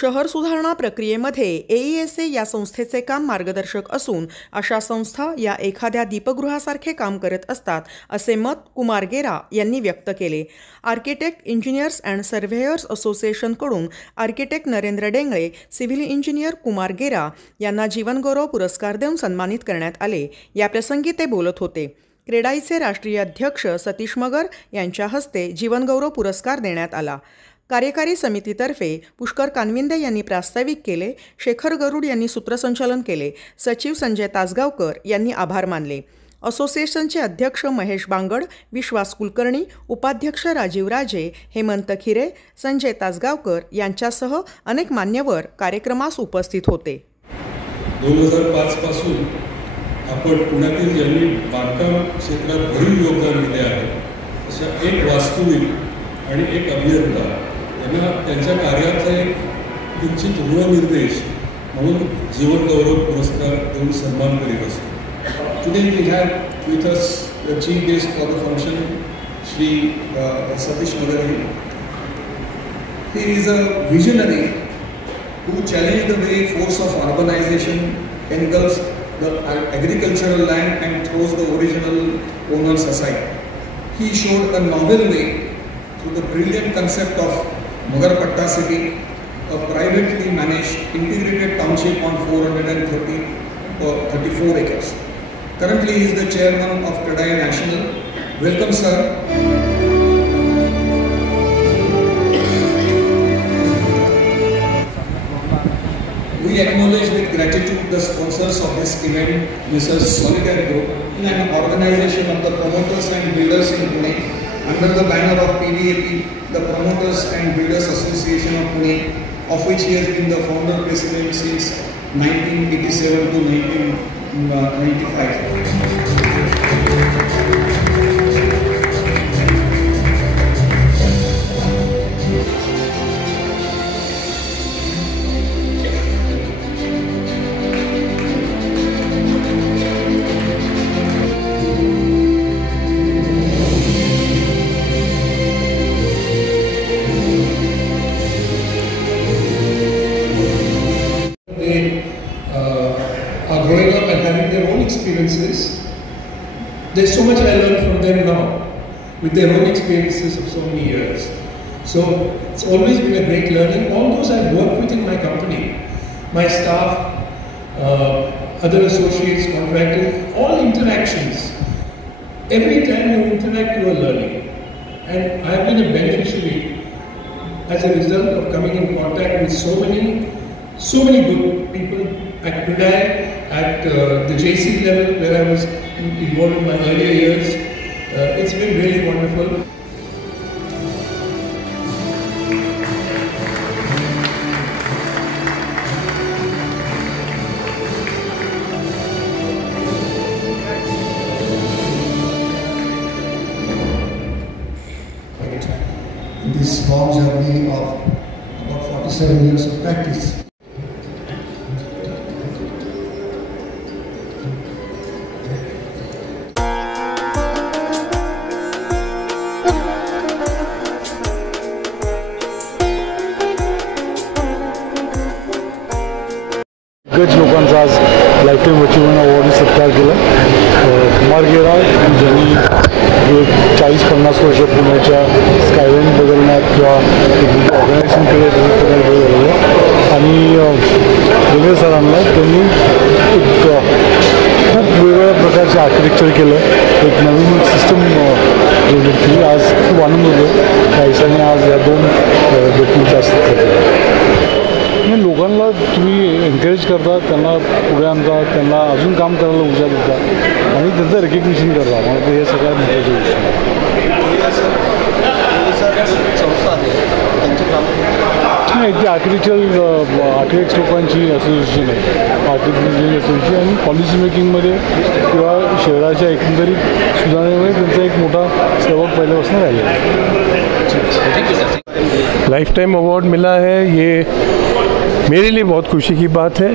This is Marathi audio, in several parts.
शहर सुधारणा प्रक्रियेमध्ये AESA या संस्थेचे काम मार्गदर्शक असून अशा संस्था या एखाद्या दीपगृहासारखे काम करत असतात असे मत कुमार गेरा यांनी व्यक्त केले। आर्किटेक्ट इंजिनियर्स अँड सर्व्हेयर्स असोसिएशनकडून architect Narendra Dengle, civil engineer Kumar Gera यांना जीवनगौरव पुरस्कार देऊन सन्मानित करण्यात आले। याप्रसंगी ते बोलत होते। क्रेडाईचे राष्ट्रीय अध्यक्ष सतीश मगर यांच्या हस्ते जीवनगौरव पुरस्कार देण्यात आला। कार्यकारी समितीतर्फे पुष्कर कानविंदे यांनी प्रास्ताविक केले। शेखर गरुड यांनी सूत्रसंचालन केले। सचिव संजय तासगावकर यांनी आभार मानले। असोसिएशनचे अध्यक्ष महेश बांगड, विश्वास कुलकर्णी, उपाध्यक्ष राजीव राजे, हेमंत खिरे, संजय तासगावकर यांच्यासह अनेक मान्यवर कार्यक्रमास उपस्थित होते। 2005 पासून आपण पुण्यातील ज्यांनी बांधकाम क्षेत्रात भरीव योगदान दिले आहे अशा एक वास्तविक आणि एक अभियंता यांना त्यांच्या कार्याचा एक किंचित ऋणनिर्देश म्हणून जीवनगौरव पुरस्कार देऊन सन्मान करीत असतो। Today we have with us the chief guest for the function, Shri Satish Madari. He is a visionary who challenged the way force of urbanization engulfs the agricultural land and throws the original owners aside. He showed a novel way through the brilliant concept of Nagarpatta City, a privately managed integrated township on 434 acres. Currently he is the chairman of Credai National. Welcome, sir. We acknowledge with gratitude the sponsors of this event, Mrs. Solitaire Group, an organization of the promoters and builders in Pune, under the banner of PVAP, the Promoters and Builders Association of Pune, of which he has been the founder president since 1987 to 1995. Are growing up and having their own experiences. There's so much I learned from them now with their own experiences of so many years. So it's always been a great learning. All those I've worked with in my company, my staff, other associates, contractors, all interactions. Every time you interact, you are learning. And I've been a beneficiary as a result of coming in contact with so many good people at Credai, at the JC level where I was involved in my earlier years. It's been really wonderful. This long journey of about 47 years of practice. दिग्गज लोकांचा आज लाईफटाईम अचिव्हमेंट अवॉर्डने सत्कार केला। कुमार गेरा ज्यांनी 40-50 वर्ष पुण्याच्या स्कायलाईन बदलण्यात किंवा ऑर्गनायझेशन केलं झालेलं आणि वेगळ्या सरांना त्यांनी एक खूप वेगवेगळ्या प्रकारचे आर्किटेक्चर केलं, एक नवीन सिस्टम डेव्हलप केली। आज खूप आनंद होतो काहीसाने आज या दोन व्यक्तींचा सत्कार केला। लोकांना तुम्ही एनकरेज करता, त्यांना पुढे आणता, त्यांना अजून काम करायला ऊर्जा देता आणि त्यांचं रिकग्निशन करता। मला ते हे सगळ्यात महत्त्वाची गोष्ट नाही। ती आर्किटेक्ट्स लोकांची असोसिएशन आहे, आर्किटेक्ट असोसिएशन, आणि पॉलिसी मेकिंगमध्ये किंवा शहराच्या एकंदरीत सुधारणेमध्ये त्यांचा एक मोठा सहभाग पहिल्यापासून राहिला आहे। लाइफ टाइम अवार्ड मिला है, ये मेरे लिए बहुत खुशी की बात है,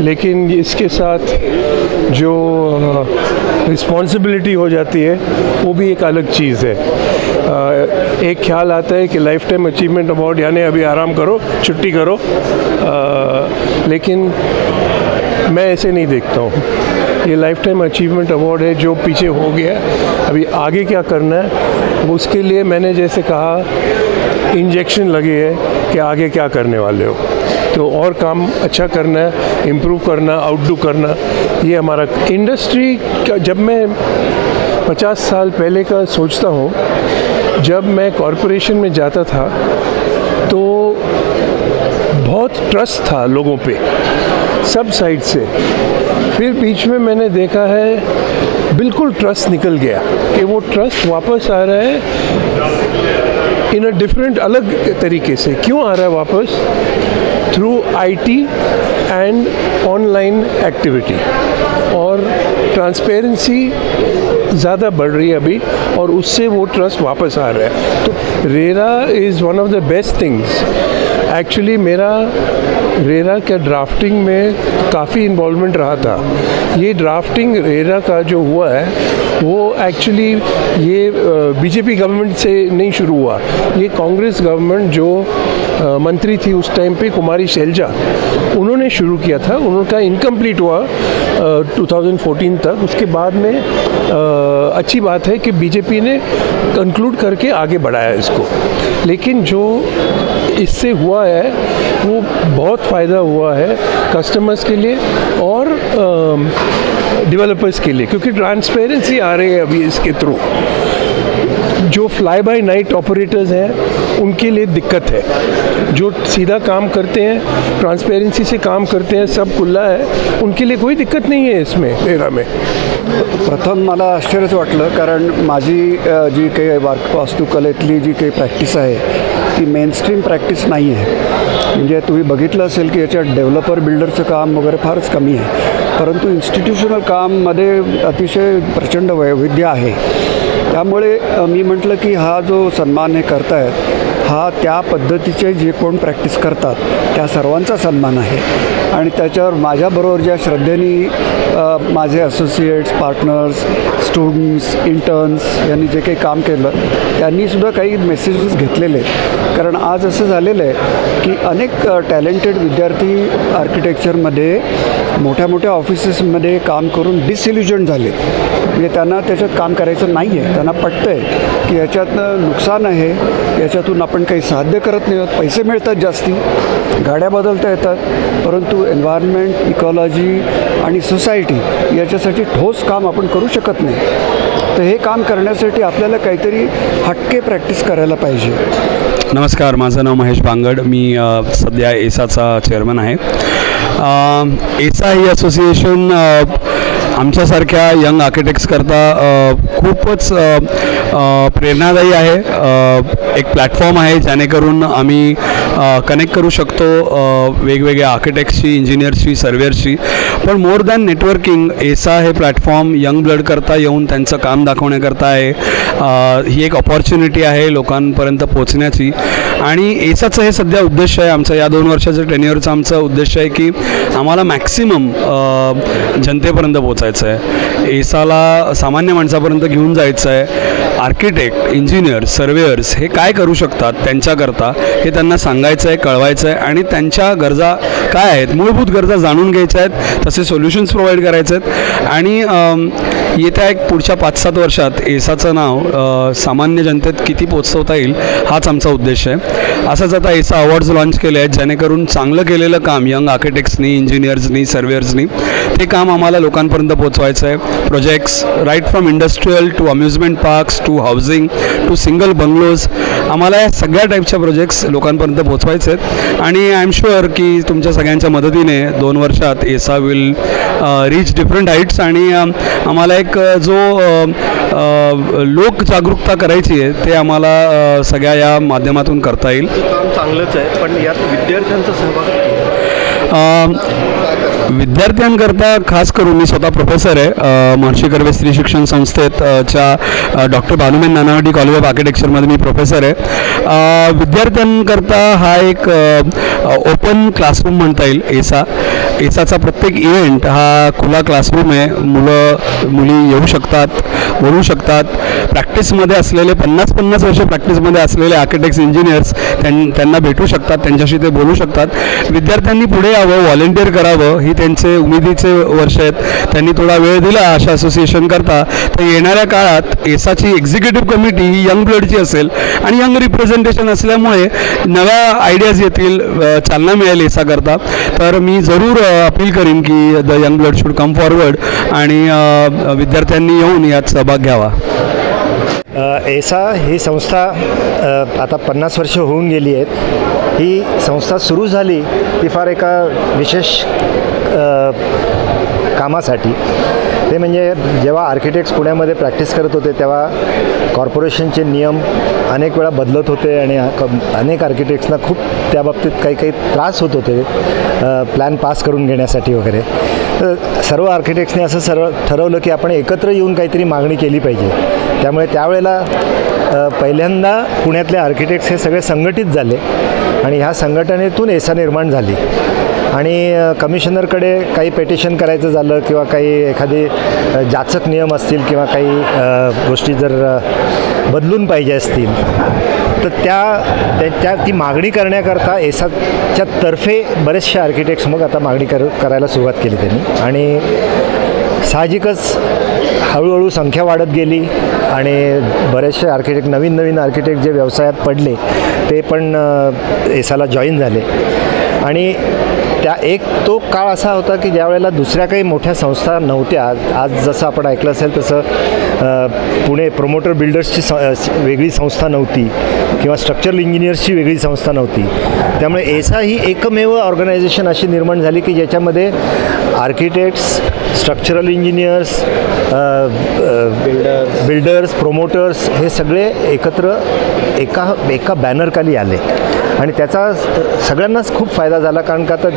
लेकिन इसके साथ जो रिस्पॉन्सिबिलिटी हो जाती है वो भी एक अलग चीज़ है। एक ख्याल आता है कि लाइफ टाइम अचीवमेंट अवार्ड यानी अभी आराम करो, छुट्टी करो, लेकिन मैं ऐसे नहीं देखता हूँ। ये लाइफ टाइम अचीवमेंट अवार्ड है, जो पीछे हो गया, अभी आगे क्या करना है उसके लिए मैंने जैसे कहा इंजेक्शन लगे है कि आगे क्या करने वाले हो, तो और काम अच्छा करना है, इम्प्रूव करना, आउटडू करना, ये हमारा इंडस्ट्री का। जब मैं 50 साल पहले का सोचता हूँ, जब मैं कॉरपोरेशन में जाता था तो बहुत ट्रस्ट था लोगों पे सब साइड से। फिर बीच में मैंने देखा है बिल्कुल ट्रस्ट निकल गया कि वो ट्रस्ट वापस आ रहा है इन अ डिफरेंट, अलग तरीके से। क्यों आ रहा है वापस? Through IT end online activity, और ट्रांसपेरेंसी ज़्यादा बढ़ रही है अभी, और उससे वो ट्रस्ट वापस आ रहा है। तो RERA is one of the best things. Actually मेरा रेरा के ड्राफ्टिंग में काफ़ी इन्वॉल्वमेंट रहा था। ये ड्राफ्टिंग रेरा का जो हुआ है वो एक्चुअली ये बीजेपी गवर्नमेंट से नहीं शुरू हुआ, ये कांग्रेस गवर्नमेंट जो मंत्री थी उस टाइम पे, कुमारी शैलजा, उन्होंने शुरू किया था। उनका इनकम्प्लीट हुआ 2014 तक। उसके बाद में अच्छी बात है कि बीजेपी ने कंक्लूड करके आगे बढ़ाया इसको। लेकिन जो इससे हुआ है वो बहुत फ़ायदा हुआ है कस्टमर्स के लिए और डेवलपर्स के लिए, क्योंकि ट्रांसपेरेंसी आ रही है अभी इसके थ्रू। जो फ्लाई बाय नाइट ऑपरेटर्स हैं उनके लिए दिक्कत है, जो सीधा काम करते हैं, ट्रांसपेरेंसी से काम करते हैं, सब खुला है, उनके लिए कोई दिक्कत नहीं है इसमें रेरा में। प्रथम मला आश्चर्यच वाटलं, कारण माझी जी काही वास्तुकलेतली जी काही प्रॅक्टिस आहे ती मेनस्ट्रीम प्रॅक्टिस नाही आहे। म्हणजे तुम्ही बघितलं असेल की याच्यात डेव्हलपर बिल्डरचं काम वगैरे फारच कमी आहे, परंतु इन्स्टिट्यूशनल काममध्ये अतिशय प्रचंड वैविध्य आहे। त्यामुळे मी म्हटलं की हा जो सन्मान हे करतायत हा त्या पद्धतीचे जे कोण प्रॅक्टिस करतात त्या सर्वांचा सन्मान आहे। आणि त्याच्यावर माझ्याबरोबर ज्या श्रद्धेने माझे असोसिएट्स, पार्टनर्स, स्टुडंट्स, इंटर्न्स यांनी जे काही काम केलं त्यांनीसुद्धा काही मेसेजेस घेतलेले आहेत। कारण आज असं झालेलं आहे की अनेक टॅलेंटेड विद्यार्थी आर्किटेक्चरमध्ये मोठ्या मोठ्या ऑफिसेसमध्ये काम करून डिसइल्युजन झाले। म्हणजे त्यांना त्याच्यात काम करायचं नाही आहे, त्यांना पटतं आहे की याच्यातनं नुकसान आहे, याच्यातून आपण काही साध्य करत नाही आहोत, पैसे मिळतात जास्ती, गाड्या बदलता येतात, परंतु एन्व्हायरमेंट, इकॉलॉजी आणि सोसायटी याच्यासाठी ठोस काम आपण करू शकत नाही। तर हे काम करण्यासाठी आपल्याला काहीतरी हटके प्रॅक्टिस करायला पाहिजे। नमस्कार, माझं नाव महेश बांगड, मी सध्या एसाचा चेअरमन आहे। एसा ही असोसिएशन आमच्यासारख्या यंग आर्किटेक्ट्सकरता खूपच प्रेरणादायी आहे। एक प्लॅटफॉर्म आहे जेणेकरून आम्ही कनेक्ट करू शकतो वेगवेगळ्या आर्किटेक्ट्सशी, इंजिनियर्सशी, सर्वेअर्सशी। पण मोर दॅन नेटवर्किंग, एसा हे प्लॅटफॉर्म यंग ब्लडकरता येऊन त्यांचं काम दाखवण्याकरता आहे। ही एक अपॉर्च्युनिटी आहे लोकांपर्यंत पोहोचण्याची, आणि एसाचं हे सध्या उद्देश आहे आमचं, या 2 वर्षाचं टेन्युअरचं आमचं उद्देश आहे की आम्हाला मॅक्सिमम जनतेपर्यंत पोचायचं आहे, एसाला सामान्य माणसापर्यंत घेऊन जायचं आहे। आर्किटेक्ट, इंजिनियर, सर्वेअर्स हे काय करू शकतात त्यांच्याकरता हे त्यांना सांगायचं आहे, कळवायचं आहे, आणि त्यांच्या गरजा काय आहेत, मूलभूत गरजा जाणून घ्यायच्या आहेत, तसे सोल्युशन्स प्रोव्हाइड करायचे आहेत। आणि येत्या एक पुढच्या 5-7 वर्षात एसाचं नाव सामान्य जनतेत किती पोचवता येईल हाच आमचा उद्देश आहे। असंच आता एसा अवॉर्ड्स लॉन्च केले आहेत जेणेकरून चांगलं केलेलं काम यंग आर्किटेक्ट्सनी, इंजिनियर्सनी, सर्वेअर्सनी ते काम आम्हाला लोकांपर्यंत पोचवायचं आहे। Projects right from industrial to amusement parks to housing to single bungalows, आम्हाला या सगळ्या टाईपच्या प्रोजेक्ट्स लोकांपर्यंत पोचवायचे आहेत। आणि आय एम शुअर की तुमच्या सगळ्यांच्या मदतीने 2 वर्षात एसा विल रीच डिफरंट हाईट्स, आणि आम्हाला एक जो लोक जागरूकता करायची आहे ते आम्हाला सगळ्या या माध्यमातून करता येईल। काम चांगलंच आहे, पण यात विद्यार्थ्यांचा सहभाग विद्यार्थ्यांकरता खास करून मी स्वतः प्रोफेसर आहे महर्षी कर्वे स्त्री शिक्षण संस्थेत च्या डॉक्टर भानुमेन नानावटी कॉलेज ऑफ आर्किटेक्चरमध्ये मी प्रोफेसर आहे. विद्यार्थ्यांकरता हा एक ओपन क्लासरूम म्हणता येईल. एसाचा प्रत्येक इव्हेंट हा खुला क्लासरूम आहे. मुली येऊ शकतात, बोलू शकतात. प्रॅक्टिसमध्ये असलेले 50-50 वर्ष प्रॅक्टिसमध्ये असलेले आर्किटेक्ट्स इंजिनियर्स त्यांना भेटू शकतात, त्यांच्याशी ते बोलू शकतात. विद्यार्थ्यांनी पुढे यावं, व्हॉलेंटिअर करावं, ही त्यांचे उमेदीचे वर्ष आहेत. त्यांनी थोडा वेळ दिला अशा असोसिएशन करता तर येणाऱ्या काळात एसाची एक्झिक्युटिव्ह कमिटी ही यंग ब्लडची असेल आणि यंग रिप्रेझेंटेशन असल्यामुळे नव्या आयडियाज येतील, चालना मिळेल एसा करता. तर मी जरूर अपील करीन की the young blood should come forward आणि विद्यार्थ्यांनी येऊन यात सहभाग घ्यावा. एसा ही संस्था आता 50 वर्ष होऊन गेली आहेत. ही संस्था सुरू झाली ती फार एका विशेष कामासाठी. ते म्हणजे जेव्हा आर्किटेक्ट्स पुण्यामध्ये प्रॅक्टिस करत होते तेव्हा कॉर्पोरेशनचे नियम अनेक वेळा बदलत होते आणि अनेक आर्किटेक्ट्सना खूप त्या बाबतीत काही त्रास होत होते प्लॅन पास करून घेण्यासाठी वगैरे. तर सर्व आर्किटेक्ट्सने असं ठरवलं की आपण एकत्र येऊन काहीतरी मागणी केली पाहिजे. त्यामुळे त्यावेळेला पहिल्यांदा पुण्यातले आर्किटेक्ट्स हे सगळे संघटित झाले आणि ह्या संघटनेतून एसा निर्माण झाली. आणि कमिशनरकडे काही पेटिशन करायचं झालं किंवा काही एखादी जाचक नियम असतील किंवा काही गोष्टी जर बदलून पाहिजे असतील तर त्या ती मागणी करण्याकरता एसाच्या तर्फे बरेचसे आर्किटेक्ट्स मग आता मागणी करायला सुरुवात केली त्यांनी. आणि साहजिकच हळूहळू संख्या वाढत गेली आणि बरेचसे आर्किटेक्ट नवीन आर्किटेक्ट जे व्यवसायात पडले ते पण एसाला जॉईन झाले. आणि तो काळ असा होता की ज्या वेळेला दुसऱ्या काही मोठ्या संस्था नव्हत्या. आज जसं आपण ऐकलं असेल तसं पुणे प्रोमोटर बिल्डर्सची वेगळी संस्था नव्हती किंवा स्ट्रक्चरल इंजिनियर्सची वेगळी संस्था नव्हती. त्यामुळे एसा ही एकमेव ऑर्गनायझेशन अशी निर्माण झाली की ज्याच्यामध्ये architects, structural engineers, builders, promoters हे सगळे एकत्र एका बॅनरखाली आले. आणि त्याचा सगळ्यांनाच खूप फायदा झाला कारण का आता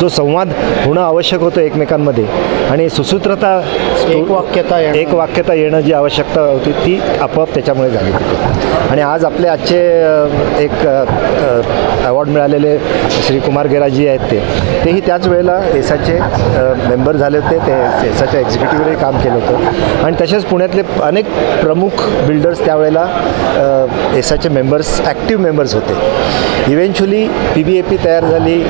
जो संवाद होणं आवश्यक होतं एकमेकांमध्ये आणि सुसूत्रता, एक वाक्यता येणं जी आवश्यकता होती ती आपोआप त्याच्यामुळे झाली होती. आणि आज आजचे एक अवॉर्ड मिळालेले श्री कुमार गेराजी आहेत तेही त्याच वेळेला एसाचे मेंबर झाले होते. ते एसाच्या एक्झिक्युटिव्हवरही काम केलं होतं. आणि तसेच पुण्यातले अनेक प्रमुख बिल्डर्स त्यावेळेला एसाचे मेंबर्स, ॲक्टिव्ह मेंबर्स होते. इव्हेंच्युअली PBAP तयार झाली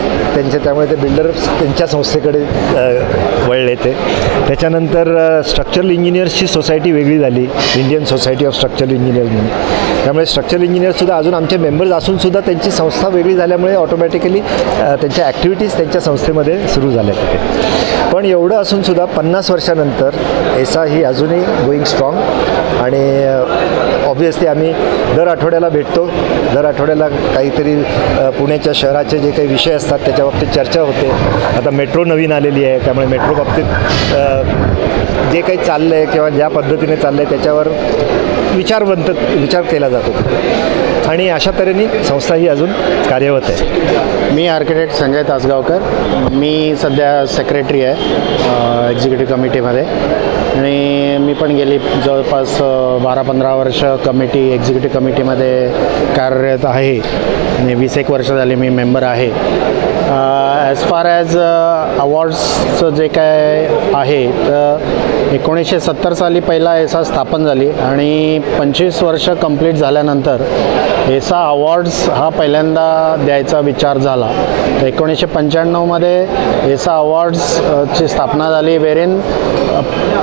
त्यामुळे ते बिल्डर्स त्यांच्या संस्थेकडे वळले ते. त्याच्यानंतर स्ट्रक्चरल इंजिनियर्सची सोसायटी वेगळी झाली, Indian society of structural engineers म्हणून. त्यामुळे स्ट्रक्चरल इंजिनियर्ससुद्धा अजून आमचे मेंबर्स असूनसुद्धा त्यांची संस्था वेगळी झाल्यामुळे ऑटोमॅटिकली त्यांच्या ॲक्टिव्हिटीज त्यांच्या संस्थेमध्ये सुरू झाल्या होत्या. पण एवढं असूनसुद्धा 50 वर्षानंतर एसा ही अजूनही गोईंग स्ट्रॉंग. आणि ऑब्व्हियसली आम्ही दर आठवड्याला भेटतो. दर आठवड्याला काहीतरी पुण्याच्या शहराचे जे काही विषय असतात त्याच्या बाबतीत चर्चा होते. आता मेट्रो नवीन आलेली आहे त्यामुळे मेट्रो बाबतीत जे काही चाललं आहे किंवा ज्या पद्धतीने चाललं आहे त्याच्यावर विचार केला जातो. आणि अशा तऱ्हेने संस्था ही अजून कार्यरत आहे. मी आर्किटेक्ट संजय तासगावकर. मी सध्या सेक्रेटरी आहे एक्झिक्युटिव्ह कमिटीमध्ये. आणि मी पण गेली जवळपास 12-15 वर्ष एक्झिक्युटिव्ह कमिटीमध्ये कार्यरत आहे आणि 20-21 वर्ष झाली मी मेंबर आहे. ॲज फार ॲज अवॉर्ड्सचं जे काय आहे तर 1970 साली पहिला एसा स्थापन झाली आणि 25 वर्ष कंप्लीट झाल्यानंतर एसा अवॉर्ड्स हा पहिल्यांदा द्यायचा विचार झाला. तर 1995मध्ये एसा अवॉर्ड्सची स्थापना झाली. वेरेन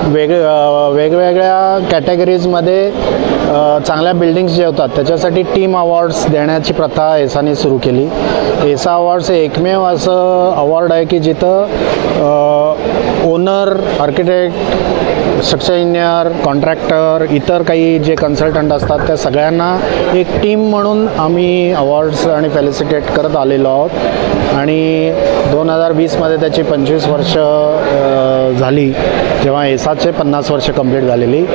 वेगवेगळ्या कॅटेगरीजमध्ये चांगल्या बिल्डिंग्स जे होतात त्याच्यासाठी टीम अवॉर्ड्स देण्याची प्रथा एसाने सुरू केली. एसा अवॉर्ड्स हे एकमेव असं अवॉर्ड आहे की जिथं owner, architect, structure engineer, contractor, इतर काही जे कन्सल्टंट असतात त्या सगळ्यांना एक टीम म्हणून आम्ही अवॉर्ड्स आणि फेलिसिटेट करत आलेलो आहोत. आणि 2020मध्ये त्याची 25 वर्ष झाली, जेव्हा एसाचे 50 वर्ष कंप्लीट झालेली.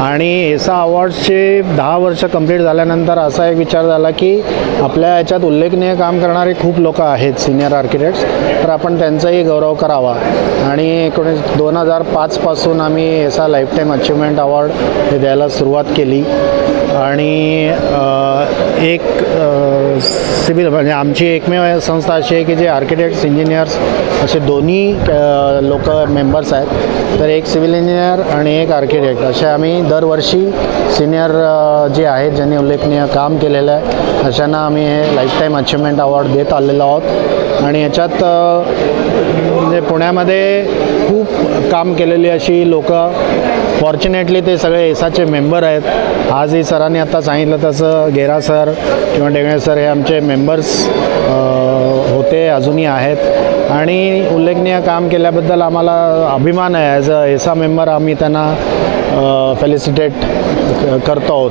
आणि एसा अवॉर्ड्सचे 10 वर्ष कंप्लीट झाल्यानंतर असा एक विचार झाला की आपल्या याच्यात उल्लेखनीय काम करणारे खूप लोक आहेत सिनियर आर्किटेक्ट्स, तर आपण त्यांचाही गौरव करावा. आणि 2005 पासून आम्ही एसा लाईफटाईम अचिव्हमेंट अवॉर्ड हे द्यायला सुरुवात केली. आणि एक सिव्हिल म्हणजे आमची एकमेव संस्था अशी आहे की जे आर्किटेक्ट्स, इंजिनियर्स असे दोन्ही लोक मेंबर्स आहेत. तर एक सिव्हिल इंजिनियर आणि एक आर्किटेक्ट असे आम्ही दरवर्षी सिनियर जे आहेत ज्यांनी उल्लेखनीय काम केलेलं आहे अशांना आम्ही हे लाईफटाईम अचिव्हमेंट अवॉर्ड देत आलेलो आहोत. आणि याच्यात म्हणजे पुण्यामध्ये खूप काम केलेली अशी लोक, फॉर्च्युनेटली ते सगळे एसाचे मेंबर आहेत. आजही सरांनी आता सांगितलं तसं गेरा सर किंवा डेंगळे सर हे आमचे मेंबर्स होते, अजूनही आहेत. आणि उल्लेखनीय काम केल्याबद्दल आम्हाला अभिमान आहे. ॲज अ एसा मेंबर आम्ही त्यांना फेलिसिटेट करतो आहोत.